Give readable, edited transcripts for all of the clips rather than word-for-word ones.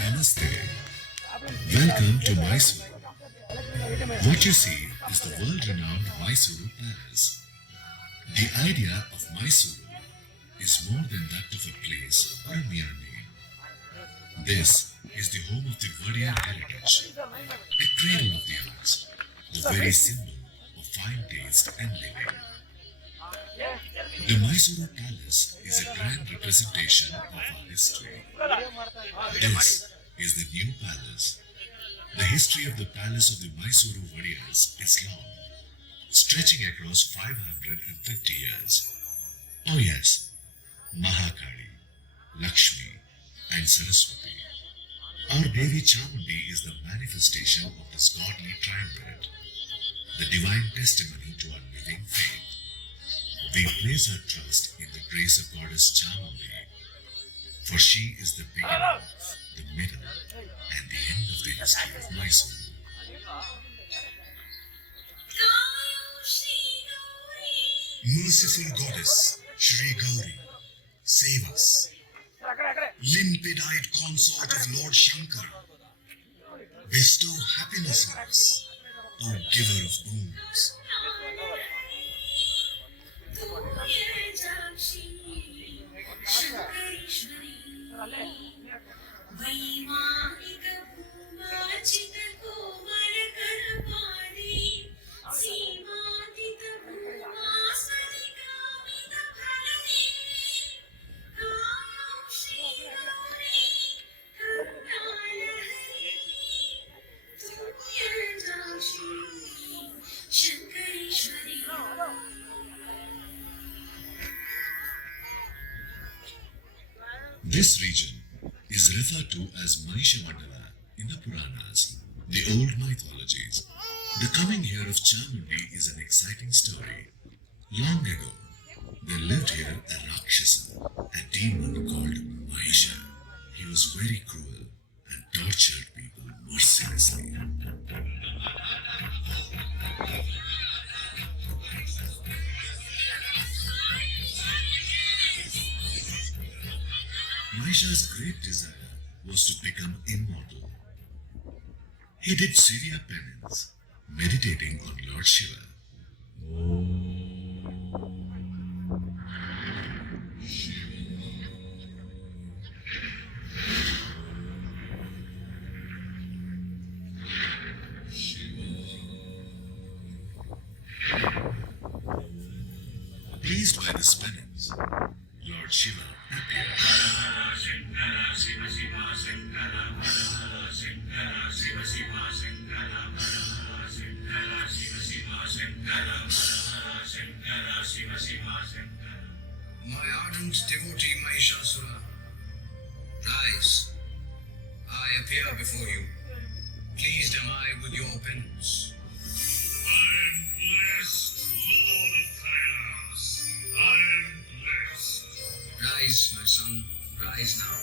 Namaste. Welcome to Mysore. What you see is the world-renowned Mysuru Palace. The idea of Mysuru is more than that of a place or a mere name. This is the home of the Vadiyan heritage, a cradle of the arts, the very symbol of fine taste and living. The Mysuru Palace is a grand representation of our history. This is the new palace. The history of the palace of the Mysuru Vadiyas is long, stretching across 550 years. Oh yes, Mahakali, Lakshmi and Saraswati. Our Devi Chamundi is the manifestation of this godly triumvirate, the divine testimony to our living faith. We place our trust in the grace of Goddess Chamundi, for she is the beginning, the middle, and the end of the history of Mysore. Merciful Goddess, Shri Gauri, save us. Limpid-eyed consort of Lord Shankara, bestow happiness on us, O giver of boons. This region is referred to as Mahisha Mandala in the Puranas, the old mythologies. The coming here of Chamundi is an exciting story. Long ago, there lived here a Rakshasa, a demon called Mahisha. He was very cruel and tortured people mercilessly. Mahisha's great desire was to become immortal. He did severe penance, meditating on Lord Shiva. Pleased by this penance, Lord Shiva appeared. My ardent devotee Mahishasura, rise. I appear before you. Pleased am I with your penance. I am blessed, Lord of Kailas. I am blessed. Rise, my son, rise now.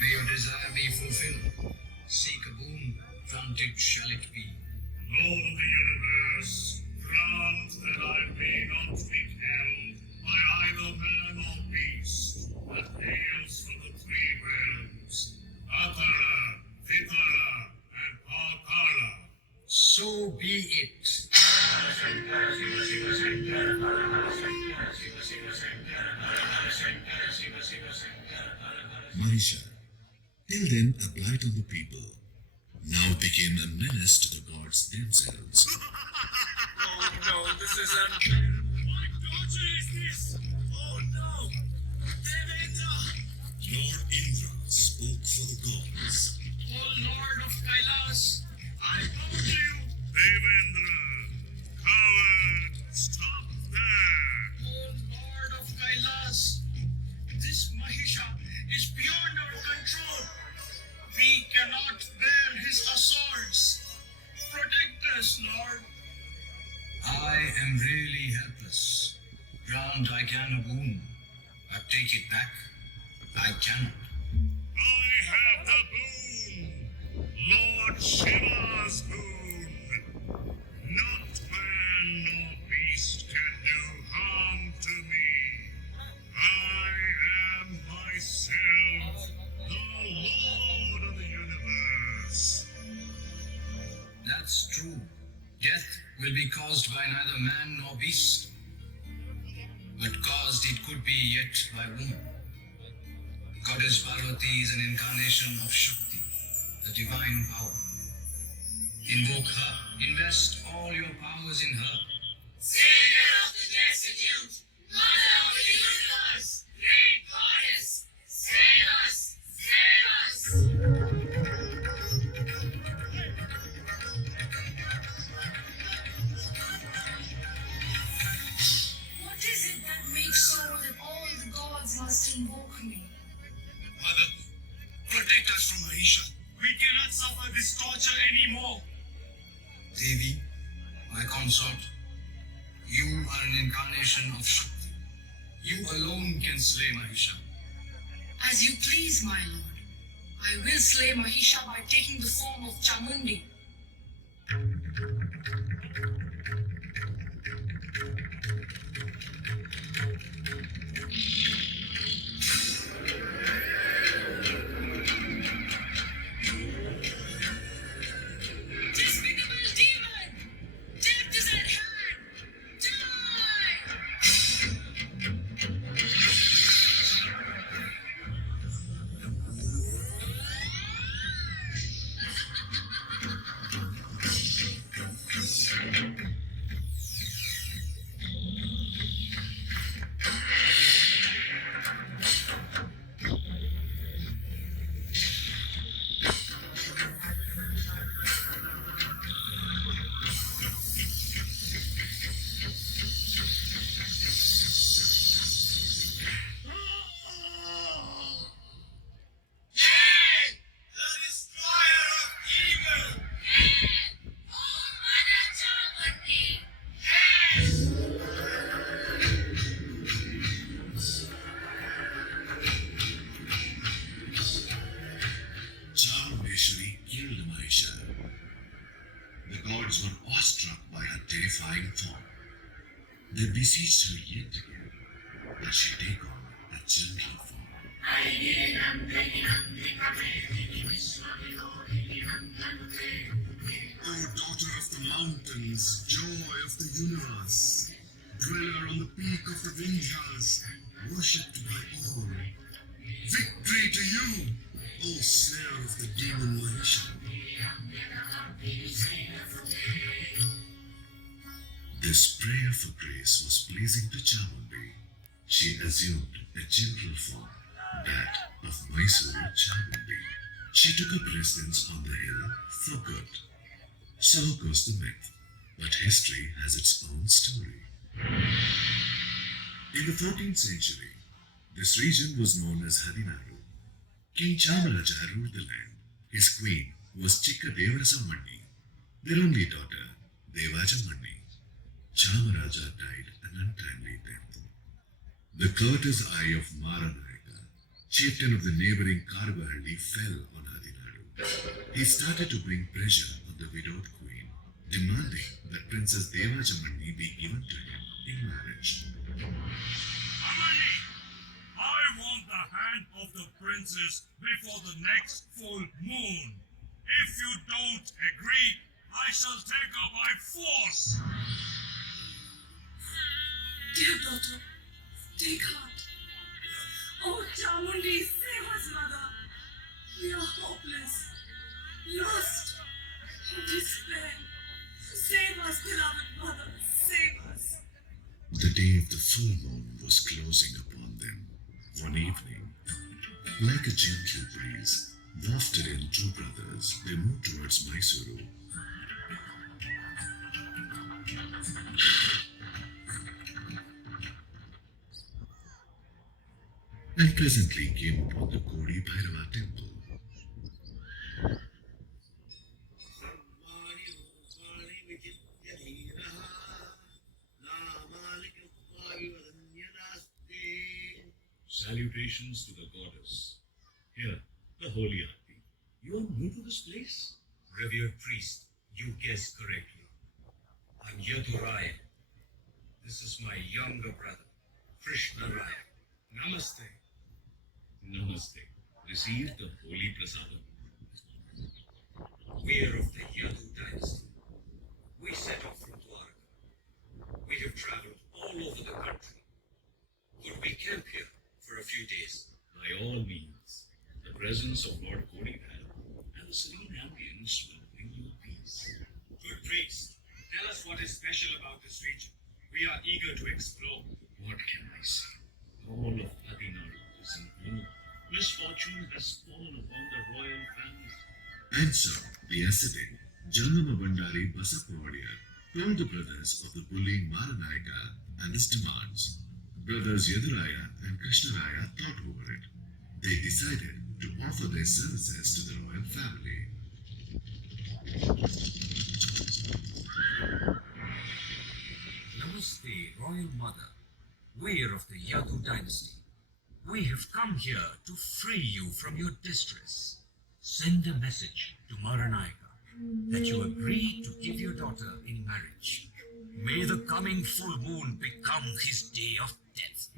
May your desire be fulfilled. Seek a boon, granted shall it be. Lord of the universe, grant that I may not be killed by either man or beast that hails from the three realms, Atara, Vitara, and Patala. So be it. Mahisha, till then a blight on the people, now became a menace to the gods themselves. Oh no, this is unfair. What torture is this? Oh no! Devendra! Lord Indra spoke for the gods. Oh Lord of Kailas! I come to you! Devendra, coward, stop there! Oh Lord of Kailas! This Mahisha is beyond our control. We cannot bear his assaults. Protect us, Lord. I am really helpless. Grant I can a boon, but take it back. I cannot. I have the boon, Lord Shiva's boon. Not man nor beast can do harm to me. I am myself. will be caused by neither man nor beast, but caused it could be yet by woman. Goddess Parvati is an incarnation of Shakti, the divine power. Invoke her, invest all your powers in her. Savior of the destitute, Mother of the universe, great goddess, save us, save us. What is it that makes so that all the gods must invoke me? Mother, protect us from Mahisha. We cannot suffer this torture anymore. Devi, my consort, you are an incarnation of Shakti. You alone can slay Mahisha. As you please, my lord. I will slay Mahisha by taking the form of Chamundi. Despicable demon! Death is at hand! Die! The destroyer of evil! Oh, Mother Chamundi! Charmeshwari killed Mahisha. The gods were awestruck by her terrifying form. They beseeched her yet again that she take on a gentle form. O daughter of the mountains, joy of the universe, dweller on the peak of the Vindhyas, worshipped by all, victory to you, O slayer of the demon Mahisha. This prayer for grace was pleasing to Chamundi. She assumed a gentle form, that of Mysuru Chamundi. She took up residence on the hill for good. So goes the myth, but history has its own story. In the 14th century, this region was known as Hadinadu. King Chamaraja ruled the land. His queen was Chikka Devarasamani, their only daughter, Devajamani. Chamaraja died an untimely death. The courteous eye of Maranayaka, chieftain of the neighboring Karvahalli, fell on Hadinadu. He started to bring pressure on the widowed queen, demanding that Princess Devajamani be given to him in marriage. Amani, I want the hand of the princess before the next full moon. If you don't agree, I shall take her by force. Dear daughter, take heart. Oh, Chamundi, save us, mother. We are hopeless, lost, in despair. Save us, beloved mother, save us. The day of the full moon was closing upon them. One evening, like a gentle breeze, wafted in two brothers, they moved towards Mysuru. And presently came upon the Kodi Bhairava temple. Salutations to the goddess. Here, the holy aarti. You are new to this place? Revered priest, you guessed correctly. I'm Yadu Raya. This is my younger brother, Krishna Raya. Namaste. Namaste. Receive the holy prasadam. We're of the Yadu dynasty. We set off from Dwara have traveled all over the country. Could we camp here for a few days? By all means. The presence of Lord Kodipal and the serene ambience will bring you peace. Good priest, tell us what is special about this region. We are eager to explore. What can I say? All of Adinadu is in gloom. Misfortune has fallen upon the royal family. And so, the ascetic Jangama Bandari Basappawadiyar told the brothers of the bully Maranayaka and his demands. Brothers Yaduraya and Krishnaraya thought over it. They decided to offer their services to the royal family. Namaste, Royal Mother. We are of the Yadu dynasty. We have come here to free you from your distress. Send a message to Maranayaka that you agree to give your daughter in marriage. May the coming full moon become his day of death.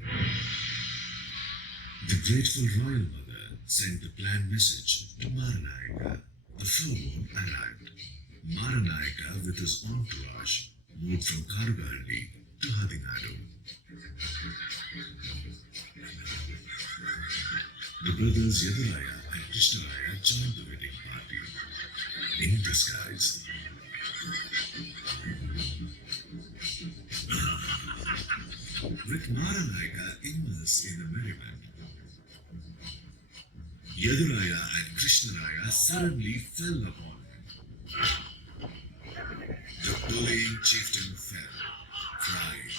The grateful royal mother sent the planned message to Maranayaka. The full moon arrived. Maranayaka with his entourage moved from Karugahalli to Hadinadu. The brothers Yaduraya and Krishnaraya joined the wedding party in disguise. With Maranayaka immersed in the merriment, Yaduraya and Krishnaraya suddenly fell upon him. The bullying chieftain fell, crying,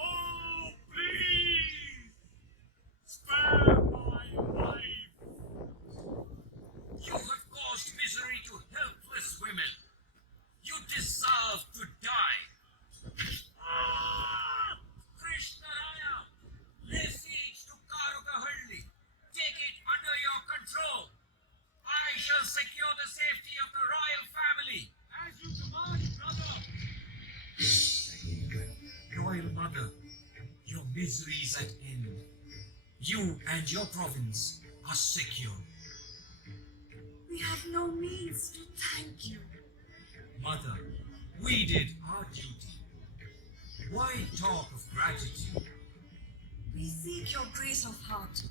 Oh, please! Spare my life! You have caused misery to helpless women. You deserve to die. Krishnaraya, lay siege to Karugahalli. Take it under your control. I shall secure the safety of the royal family. As you command, brother! Royal Mother, your misery is at end. You and your province are secure. We have no means to thank you. Mother, we did our duty. Why talk of gratitude? We seek your grace of heart.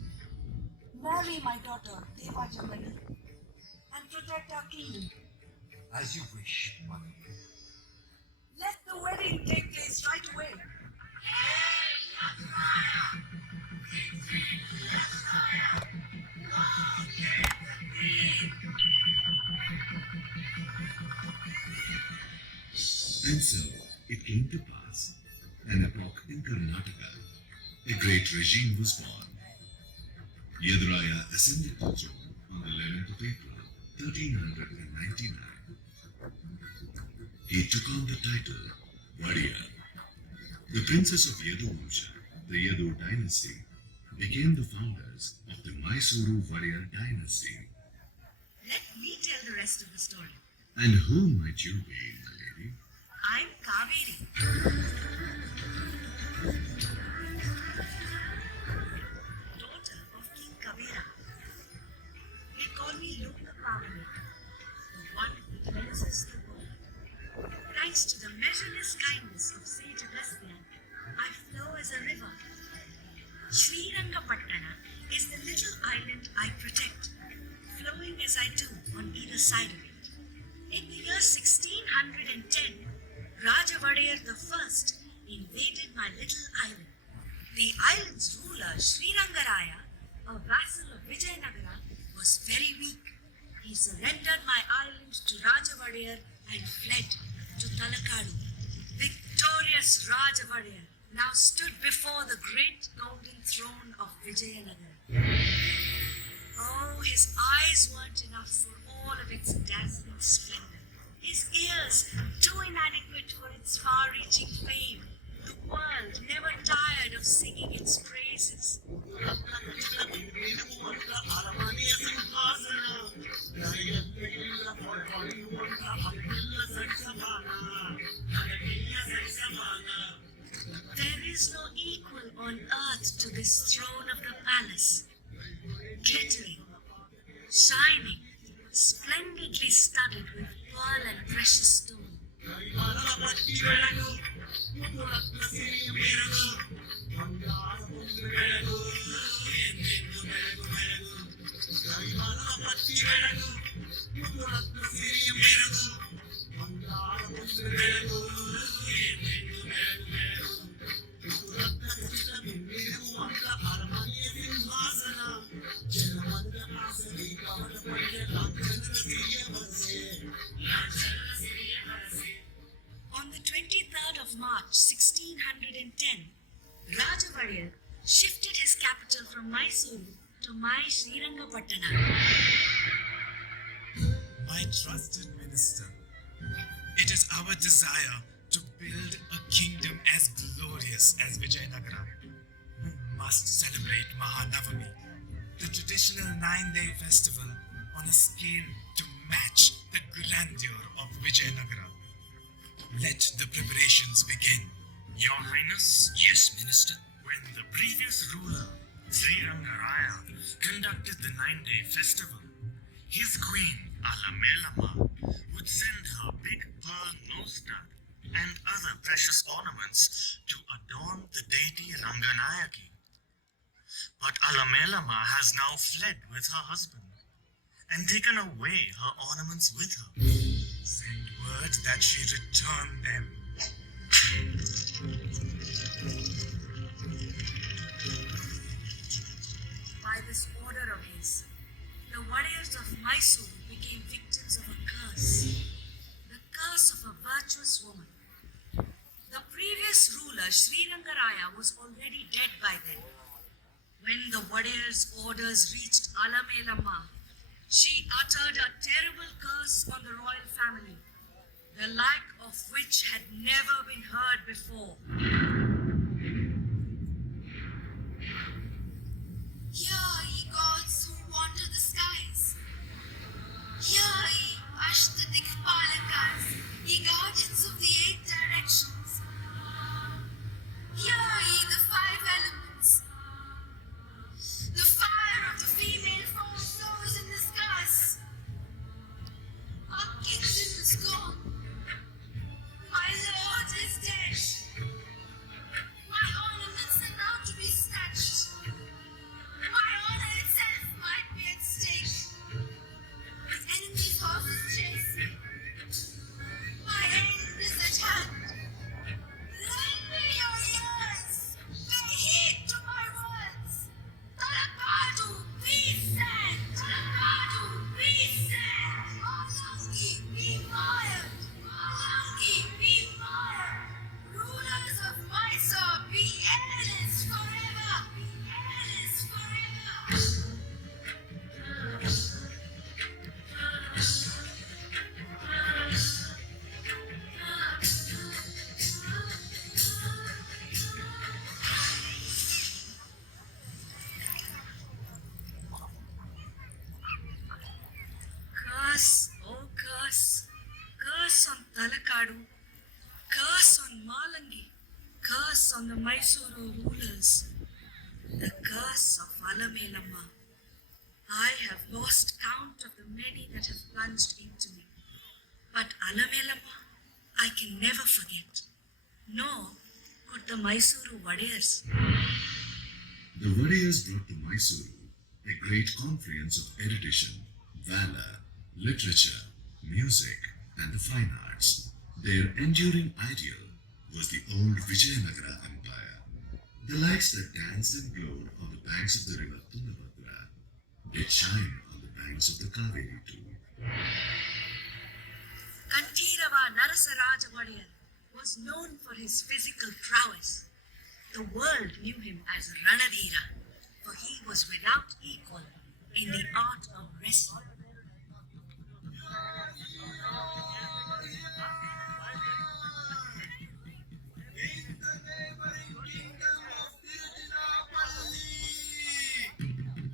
Marry my daughter, Deva Jamani, and protect our kingdom. As you wish, Mother. Let the wedding take place right away. and so it came to pass, an epoch in Karnataka, a great regime was born. Yaduraya ascended the throne on the 11th of April, 1399. He took on the title Vadiyar. The princes of Yadu Vamsha, the Yadu dynasty, became the founders of the Mysuru Vadiyar dynasty. Let me tell the rest of the story. And who might you be, my lady? I'm Kaveri. Daughter of King Kavera. They call me Luna Pavani, the one who cleanses the world. Thanks to the measureless kindness of Saint Augustine, I flow as a river. Srirangapatna is the little island I protect, flowing as I do on either side of it. In the year 1610, Raja Vadiyar I invaded my little island. The island's ruler, Srirangaraya, a vassal of Vijayanagara, was very weak. He surrendered my island to Raja Vadiyar and fled to Talakadu. Victorious Raja Vadiyar now stood before the great golden throne of Vijayanagara. Oh, his eyes weren't enough for all of its dazzling splendor. His ears too inadequate for its far-reaching fame. The world never tired of singing its praises. There is no equal on earth to this throne of the palace. Glittering, shining, splendidly studded with pearl and precious stone. On the 23rd of March 1610, Rajavadiyar shifted his capital from Mysuru to my Srirangapatana. My trusted minister, it is our desire to build a kingdom as glorious as Vijayanagara. We must celebrate Mahanavami, the traditional 9-day festival, on a scale to match the grandeur of Vijayanagara. Let the preparations begin. Your Highness? Yes, Minister. When the previous ruler, Srirangaraya, conducted the 9-day festival, his queen, Alamelama, would send her big pearl nose stud and other precious ornaments to adorn the deity Ranganayaki. But Alamelama has now fled with her husband and taken away her ornaments with her. Send word that she return them. By this order of his, the warriors of Mysore became victims of a curse. The curse of a virtuous woman. The previous ruler, Srirangaraya, was already dead by then. When the warriors' orders reached Alamelama, she uttered a terrible curse on the royal family, the like of which had never been heard before. Hear ye gods who wander the skies. Hear ye Ashtadikpalakas, ye guardians of the 8 directions. Hear ye the 5 elements. The fire of the female form soars in this curse. Our kingdom is gone. My lord is dead. My ornaments are now to be snatched. My honor itself might be at stake. The enemy's horses chase me. My end is at hand. Lend me your ears. Pay heed to my words. Talakadu, be sad. Talakadu, be sad. Malangi, be mired. Malangi, be mired. Rulers of Mysore, be airless forever. Be airless forever. Curse, oh curse, curse on Talakadu, curse on Malangi, curse on the Mysuru rulers, the curse of Alamelama. I have lost count of the many that have plunged into me, but Alamelama I can never forget, nor could the Mysuru warriors. The warriors brought to Mysuru a great confluence of erudition, valor, literature, music, and the fine arts. Their enduring ideal was the old Vijayanagara Empire. The lights that danced and glowed on the banks of the river Tungabhadra did shine on the banks of the Kaveri too. Kantirava Narasaraja warrior was known for his physical prowess. The world knew him as Ranadhira, for he was without equal in the art of wrestling.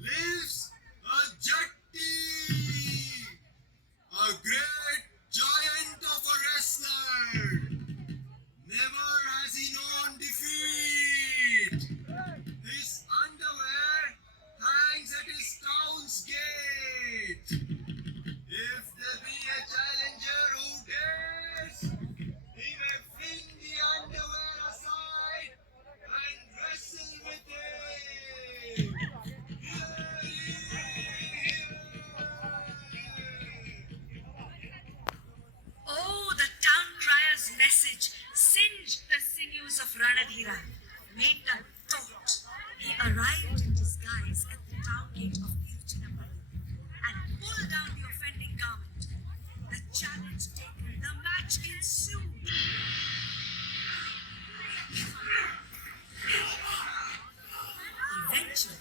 Lives a Jatti, a great giant of a wrestler. Never has he known defeat. His underwear hangs at his town's gate. Ranadhira made a thought. He arrived in disguise at the town gate of Tiruchinappalli and pulled down the offending garment. The challenge taken, the match ensued. Eventually,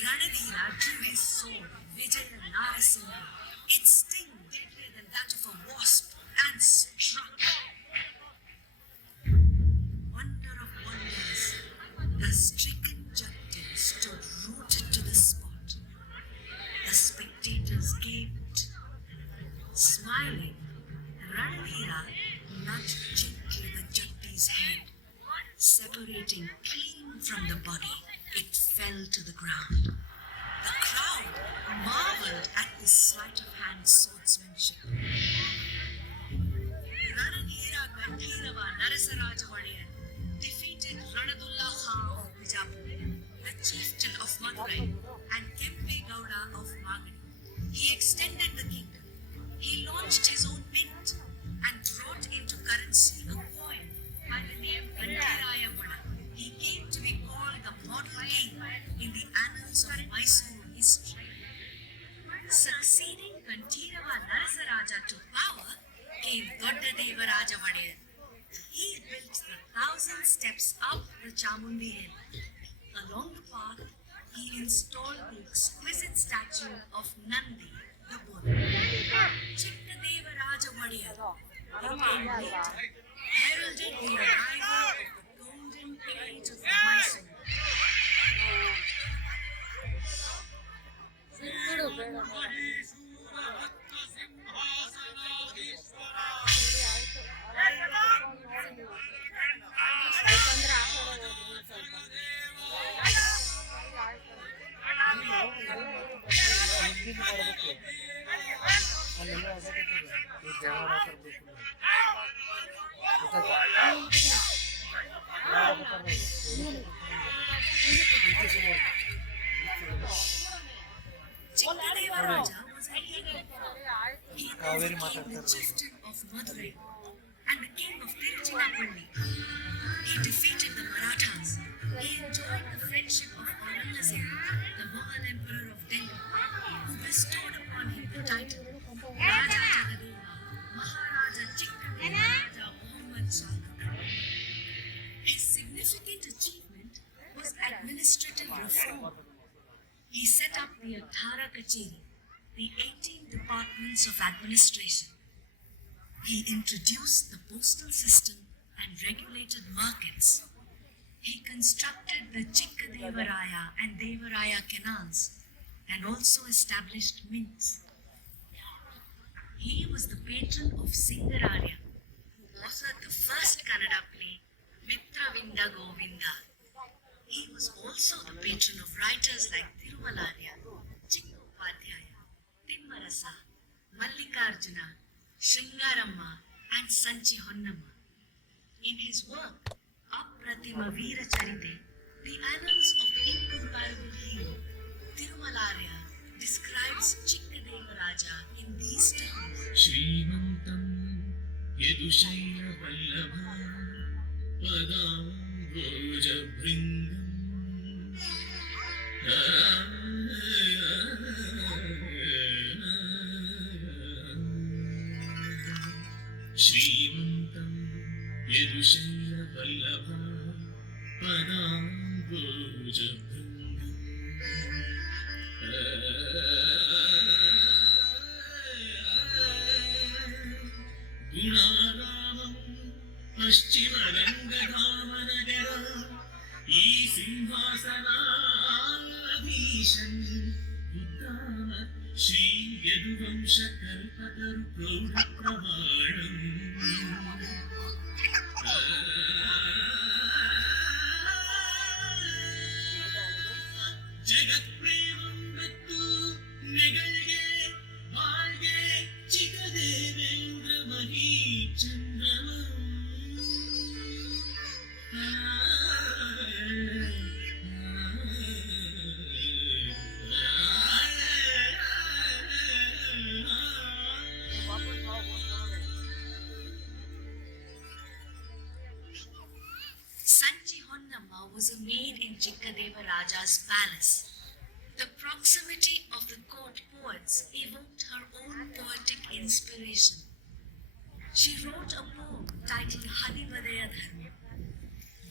Ranadhira drew his sword, Vijaya Narasimha, its sting deadlier than that of a wasp, and struck. Wonder of wonders, the stricken Jatti stood rooted to the spot. The spectators gaped. Smiling, Ranadhira nudged gently the Jatti's head. Separating clean from the body, it fell to the ground. The crowd marveled at this sleight of hand swordsmanship. Ranadhira Gandhirava Narasaraja Vadayan defeated Ranadullah Khan of Bijapur, the chieftain of Madurai, and Kempe Gowda of Magadi. He extended the kingdom. He launched his own mint and wrote into currency a coin by the name Gandhiraya Vada. He came to be called the model king in the annals of Mysore history. Succeeding Gandhirava Narasaraja to power came Doddadeva Raja Vadayan. He built the 1,000 steps up the Chamundi hill. Along the path, he installed the exquisite statue of Nandi, the Bull. Chikkadeva Raja Vadayan became later heralded the arrival of the golden age of Mysore. Chikkadeva Raja was a hero. He became the chieftain of Madurai and the king of Tiruchinappalli. He defeated the Marathas. He enjoyed the friendship of Aurangzeb, the Mughal emperor of Delhi, who bestowed upon him the title Raja Jagadeva, Maharaja Chikkadeva Raja Muhammad Shah. His significant achievement was administrative reform. He set up the Athara Kacheri, the 18 departments of administration. He introduced the postal system and regulated markets. He constructed the Chikkadevaraya and Devaraya canals and also established mints. He was the patron of Singararya, who authored the first Kannada play, Mitravinda Govinda. He was also the patron of writers like Tirumalarya, Chikkopadhyaya, Timmarasa, Mallikarjuna, Shringaramma, and Sanchi Honnamma. In his work, Apratima Veera Charite, the annals of the incomparable hero, Tirumalarya describes Chikkadeva Raja in these terms. Shrimantam Yadushaya Vallabha Padam Goja Bringam Shrimantam Yadushaya Vallabha Padam Goja Gunaramam Paschimagangadamanagara E Simhasanadhishan Uttama Shri Yaduvamsha Kalpataru Prodha Pramanam Jagat Prevam Vattu Nigalge Valge Chikkadevendra Mahi Chandramam was a maid in Chikkadeva Raja's palace. The proximity of the court poets evoked her own poetic inspiration. She wrote a poem titled Hanivadaya Dharma.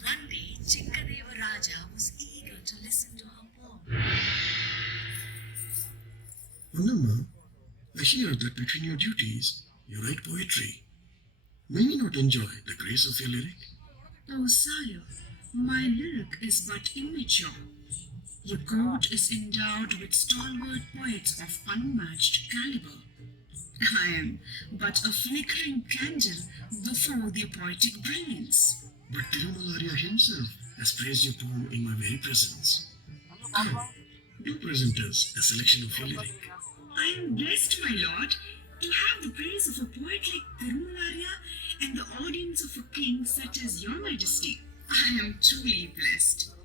One day, Chikkadeva Raja was eager to listen to her poem. Annamma, I hear that between your duties, you write poetry. May we not enjoy the grace of your lyric? Oh, sire, my lyric is but immature. Your court is endowed with stalwart poets of unmatched caliber. I am but a flickering candle before their poetic brilliance. But Tirumalaria himself has praised your poem in my very presence. Come, do present us a selection of your lyric. I am blessed, my lord, to have the praise of a poet like Tirumalaria and the audience of a king such as your majesty. I am truly blessed.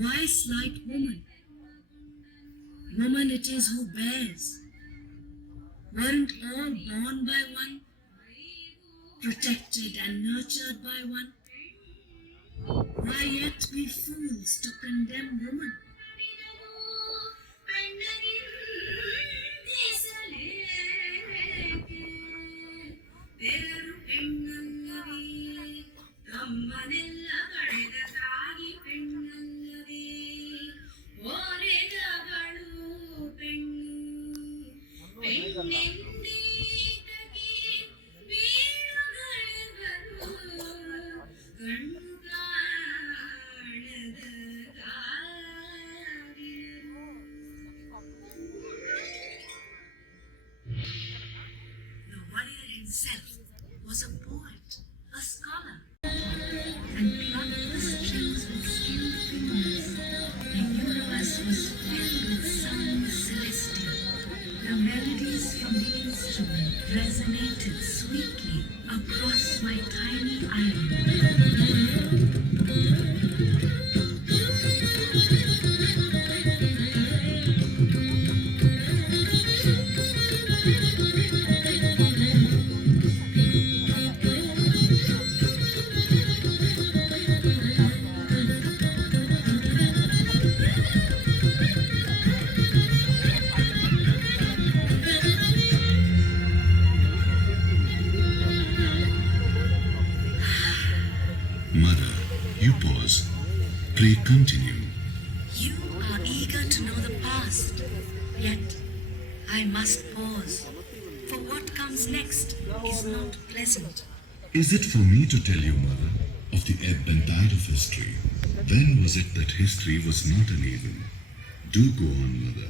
Why slight woman? Woman it is who bears. Weren't all born by one, protected and nurtured by one? Why yet be fools to condemn woman? Himself was a poet, a scholar, and plucked the strings with skilled fingers. The universe was filled with sounds celestial. The melodies from the instrument resonated sweetly across my tiny island. Mother, you pause. Pray continue. You are eager to know the past, yet I must pause, for what comes next is not pleasant. Is it for me to tell you, Mother, of the ebb and tide of history? When was it that history was not uneven? Do go on, Mother.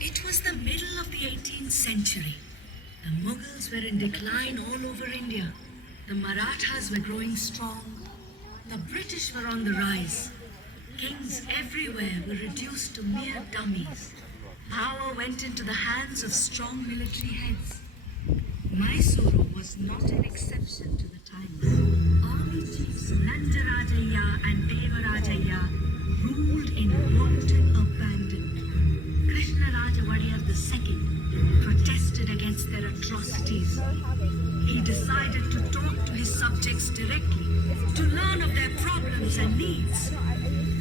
It was the middle of the 18th century. The Mughals were in decline all over India. The Marathas were growing strong. The British were on the rise. Kings everywhere were reduced to mere dummies. Power went into the hands of strong military heads. Mysuru was not an exception to the times. Army chiefs Nanjarajaya and Devarajaya ruled in wanton abandon. Krishnaraja Vadiyar II protested against their atrocities. He decided to talk to his subjects directly, to learn of their problems and needs.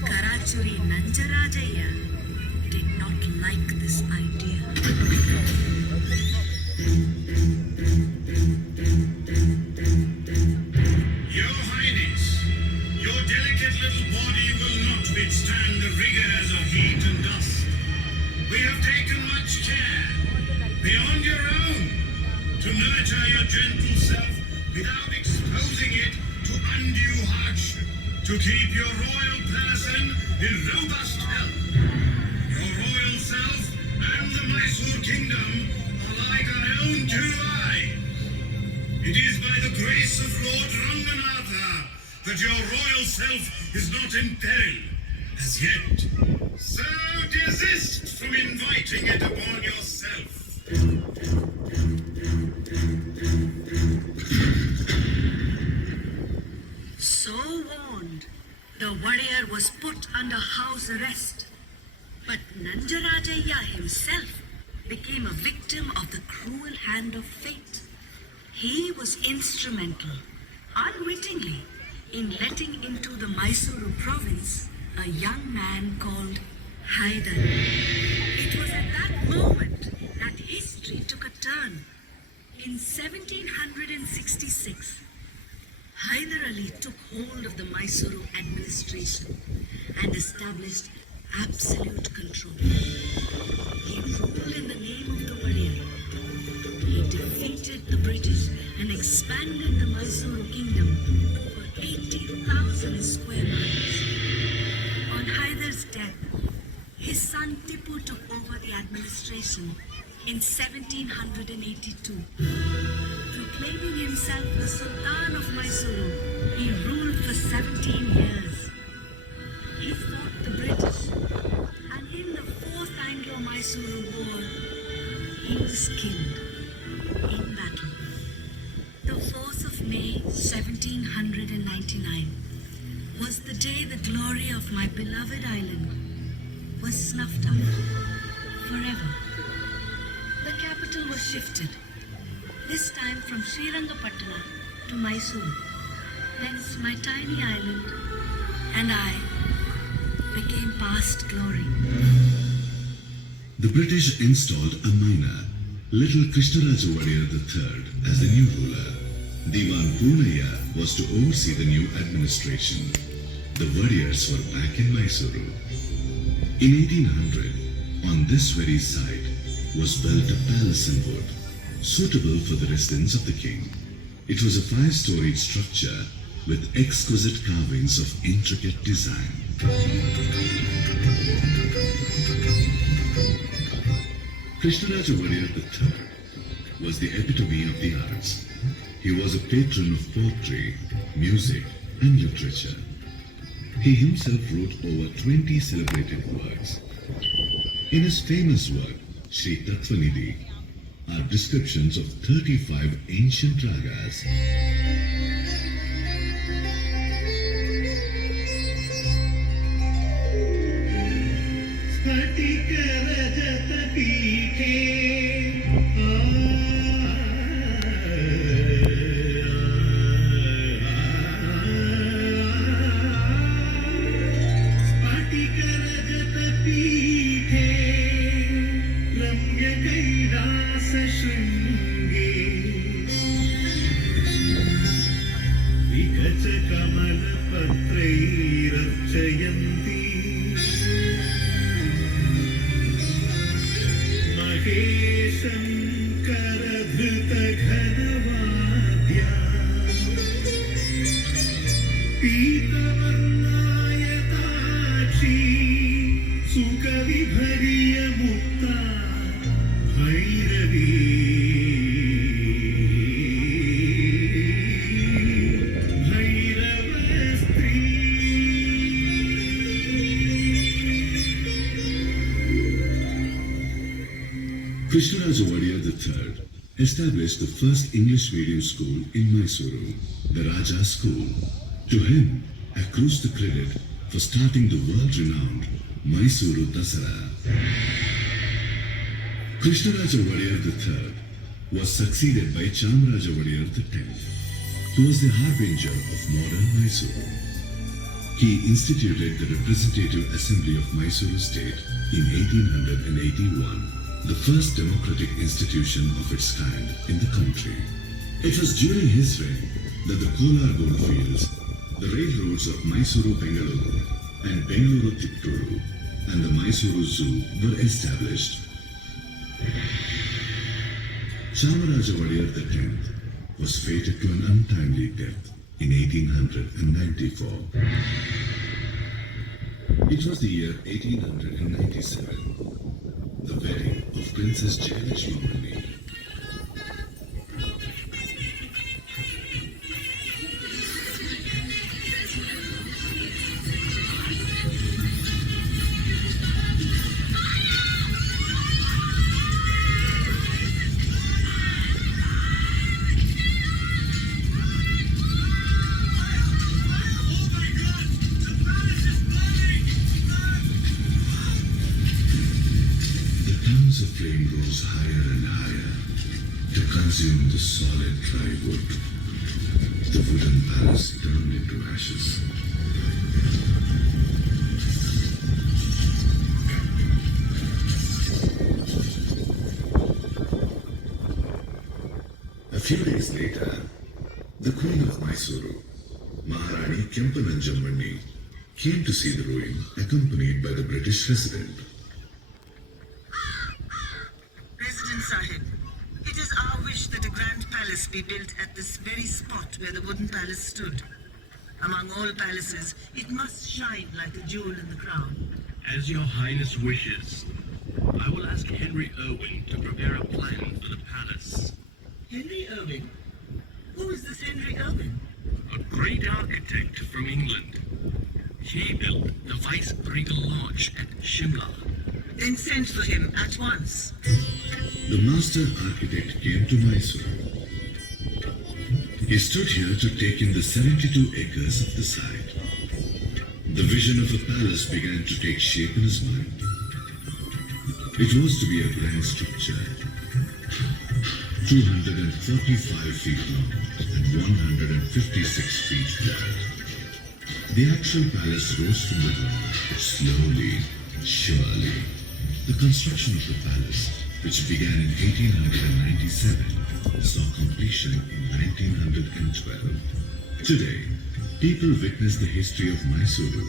Karachuri Nanjarajaya did not like this idea. Your Highness, your delicate little body will not withstand the rigors of heat and dust. We have taken much care, beyond your own, to nurture your gentle self without exposing it to undue hardship, to keep your royal person in robust health. Your royal self and the Mysore kingdom are like our own two eyes. It is by the grace of Lord Ranganatha that your royal self is not in peril as yet. So, dear desist from inviting it upon yourself. So warned, the warrior was put under house arrest. But Nanjarajaya himself became a victim of the cruel hand of fate. He was instrumental, unwittingly, in letting into the Mysuru province a young man called Haidar. It was at that moment that history took a turn. In 1766, Hyder Ali took hold of the Mysuru administration and established absolute control. He ruled in the name of the warrior. He defeated the British and expanded the Mysuru kingdom over 80,000 square miles. On Hyder's death, his son Tipu took over the administration in 1782. Proclaiming himself the Sultan of Mysuru, he ruled for 17 years. He fought the British, and in the Fourth Anglo-Mysuru War, he was killed in battle. The 4th of May, 1799, was the day the glory of my beloved island was snuffed out forever. The capital was shifted, this time from Srirangapatna to Mysore. Hence my tiny island and I became past glory. The British installed a minor, little Krishnaraja Wadiyar III, as the new ruler. Diwan Purnaya was to oversee the new administration. The Wadiyars were back in Mysuru. In 1800, on this very site, was built a palace in wood, suitable for the residence of the king. It was a 5-storied structure with exquisite carvings of intricate design. Krishnaraja Wadiyar III was the epitome of the arts. He was a patron of poetry, music, and literature. He himself wrote over 20 celebrated works. In his famous work, Sri Tattvanidhi, are descriptions of 35 ancient ragas. Krishnaraja Wadiyar III established the first English medium school in Mysuru, the Raja School. To him accrues the credit for starting the world-renowned Mysuru Dasara. Krishnaraja Wadiyar III was succeeded by Chamaraja Wadiyar X, who was the harbinger of modern Mysuru. He instituted the Representative Assembly of Mysuru State in 1881. The first democratic institution of its kind in the country. It was during his reign that the Kolar goldfields, the railroads of Mysuru-Bengaluru and Bengaluru-Titturu, and the Mysuru Zoo were established. Chamaraja Wadiyar X was fated to an untimely death in 1894. It was the year 1897. The wedding of Princess Jayalakshmi. tongues of flame rose higher and higher to consume the solid dry wood. The wooden palace turned into ashes. A few days later, the Queen of Mysuru, Maharani Kempananjamani, came to see the ruin accompanied by the British resident. President Sahib, it is our wish that a grand palace be built at this very spot where the wooden palace stood. Among all palaces, it must shine like a jewel in the crown. As your highness wishes, I will ask Henry Irwin to prepare a plan for the palace. Henry Irving? Who is this Henry Irving? A great architect from England. He built the Vice-Regal Lodge at Shimla. Then send for him at once. The master architect came to Mysore. He stood here to take in the 72 acres of the site. The vision of a palace began to take shape in his mind. It was to be a grand structure, 245 feet long and 156 feet wide. The actual palace rose from the ground slowly, surely. The construction of the palace, which began in 1897, saw completion in 1912. Today, people witness the history of Mysuru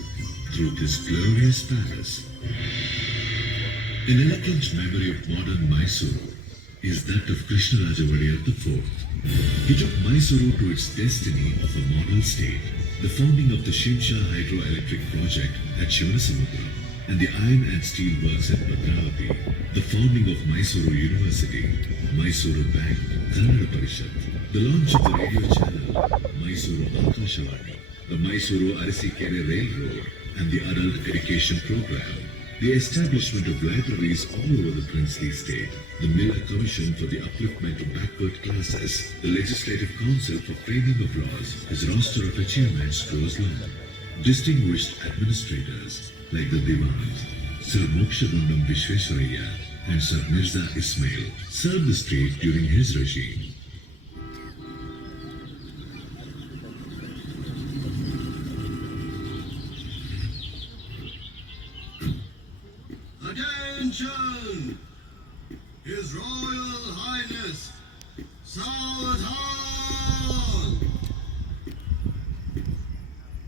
through this glorious palace. An eloquent memory of modern Mysuru is that of Krishnaraja Wadiyar IV. He took Mysuru to its destiny of a model state, the founding of the Shimsha hydroelectric project at Shivanasamudra, and the iron and steel works at Bhadravati, the founding of Mysuru University, Mysuru Bank, Kannada Parishad, the launch of the radio channel, Mysuru Akashawani, the Mysuru Arisikere Railroad, and the adult education program, the establishment of libraries all over the princely state, the Miller Commission for the Upliftment of Backward Classes, the Legislative Council for Framing of Laws, his roster of achievements grows long. Distinguished administrators like the Diwans, Sir Mokshagundam Vishweswaraya and Sir Mirza Ismail served the state during his regime. Attention! His Royal Highness, Sawadhan!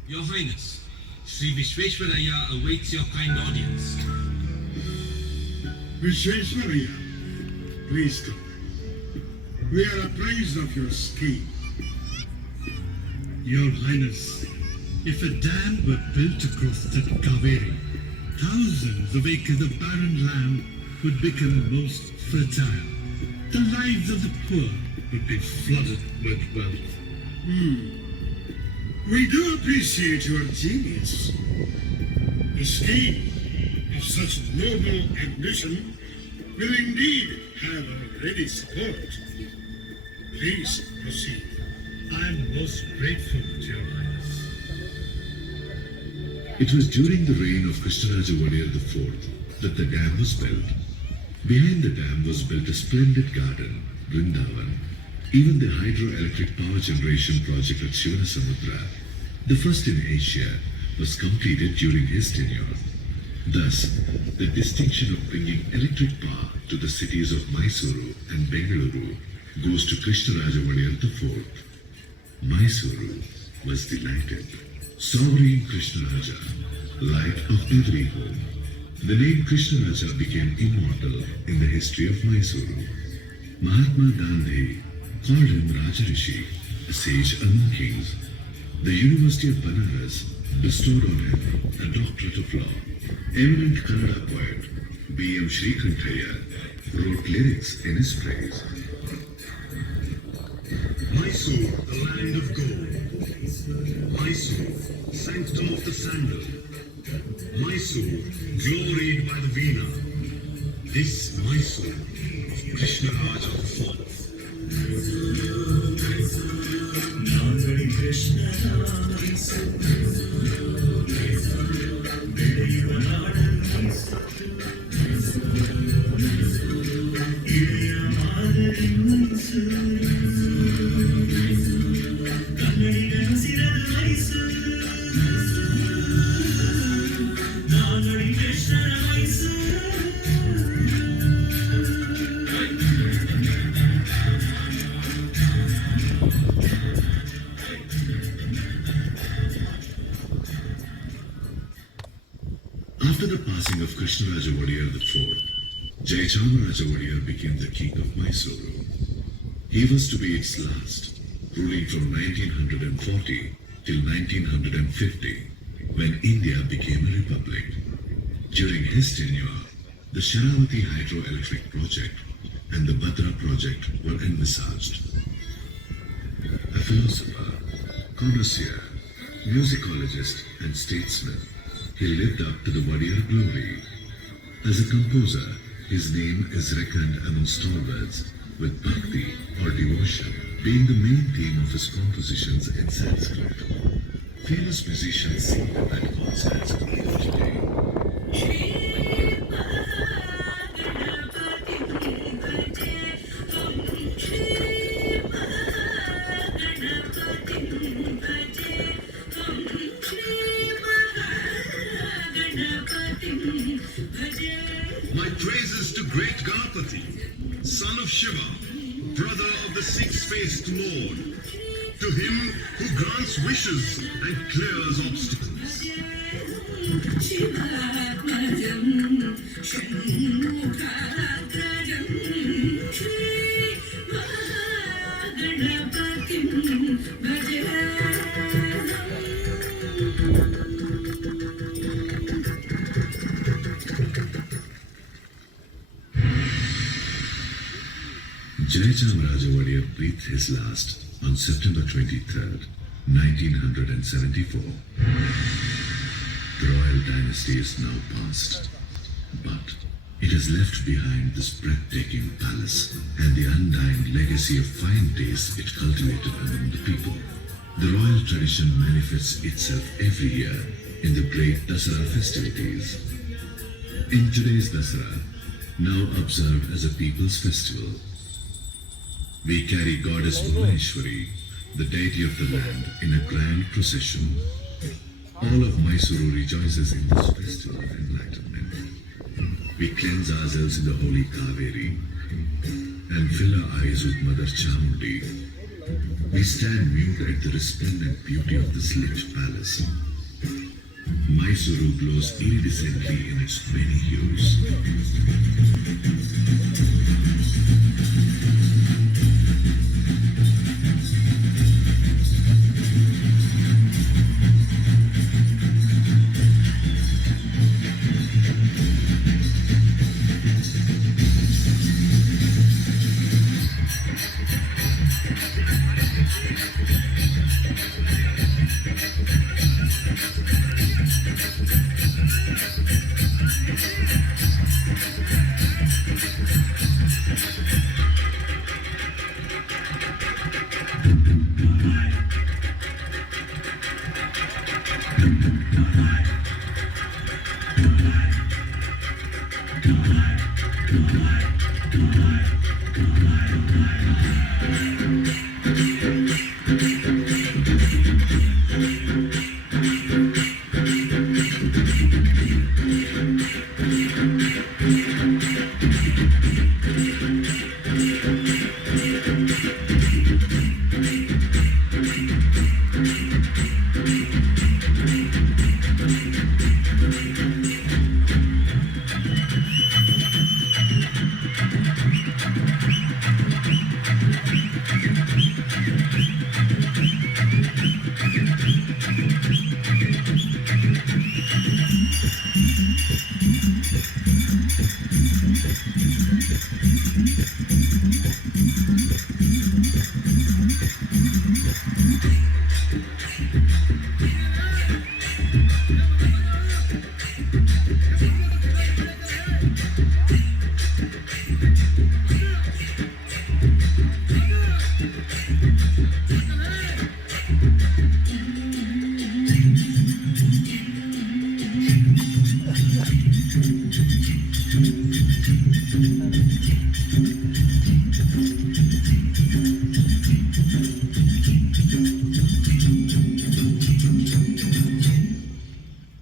Your Highness, Sri Vishweswaraya awaits your kind audience. Vishweswaraya, please come. We are apprised of your scheme. Your Highness, if a dam were built across the Kaveri, thousands of acres of barren land would become most fertile. The lives of the poor would be flooded with wealth. We do appreciate your genius. The scheme of such noble ambition will indeed have our ready support. Please proceed. I am most grateful to your Highness. It was during the reign of Krishnaraja Wadiyar IV that the dam was built. Behind the dam was built a splendid garden, Vrindavan. Even the hydroelectric power generation project at Shivanasamudra, the first in Asia, was completed during his tenure. Thus, the distinction of bringing electric power to the cities of Mysuru and Bengaluru goes to Krishnaraja Wadiyar IV. Mysuru was delighted. Sovereign Krishnaraja, light of every home. The name Krishnaraja became immortal in the history of Mysuru. Mahatma Gandhi called him Rajarishi, a sage among kings. The University of Banaras bestowed on him a doctorate of law. Eminent Kannada poet B.M. Srikanthaya wrote lyrics in his praise. Mysore, the land of gold. Mysore, sanctum of the sandal. Mysore, gloried by the Veena. This Mysore of Krishnaraja IV. of Krishnaraja Wadiyar IV, Jayachamaraja Wadiyar became the king of Mysuru. He was to be its last, ruling from 1940 till 1950, when India became a republic. During his tenure, the Sharavati hydroelectric project and the Bhadra project were envisaged. A philosopher, connoisseur, musicologist and statesman, he lived up to the Wadiyar glory. As a composer, his name is reckoned among stalwarts, with bhakti or devotion being the main theme of his compositions in Sanskrit. Famous musicians sing them at concerts even today. My praises to great Ganpati, son of Shiva, brother of the six-faced Lord, to him who grants wishes and clears obstacles. Jayachamaraja Wadiyar breathed his last on September 23rd, 1974. The royal dynasty is now past, but it has left behind this breathtaking palace and the undying legacy of fine taste it cultivated among the people. The royal tradition manifests itself every year in the great Dasara festivities. In today's Dasara, now observed as a people's festival, we carry goddess Bhuvaneshwari, the deity of the land, in a grand procession. All of Mysuru rejoices in this festival of enlightenment. We cleanse ourselves in the holy Kaveri and fill our eyes with Mother Chamundi. We stand mute at the resplendent beauty of this lit palace. Mysuru glows iridescently in its many hues.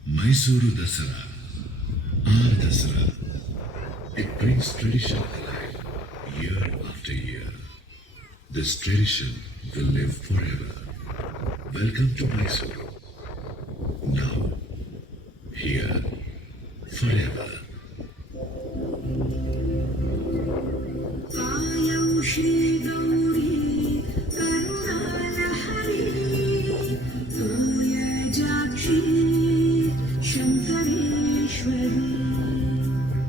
Mysuru Dasara, our Dasara, it brings tradition alive year after year. This tradition will live forever. Welcome to Mysuru. Now, here, forever. Shrigauri Karunalahari तोयजाक्षी Shankareshwari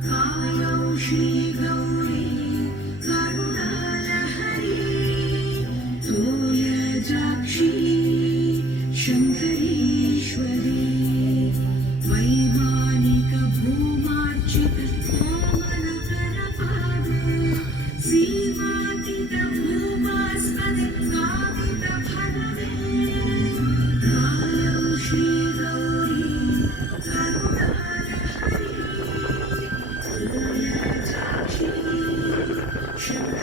कायौ Shrigauri Karunalahari तोयजाक्षी Shankareshwari वैमानिक भूमार्चित कोमलकरपादे सीमातीत भूमास्पदे कामित फलदे कायौ श्रीगौरी करुणालहरी तोयजाक्षी शङ्करेश्वरी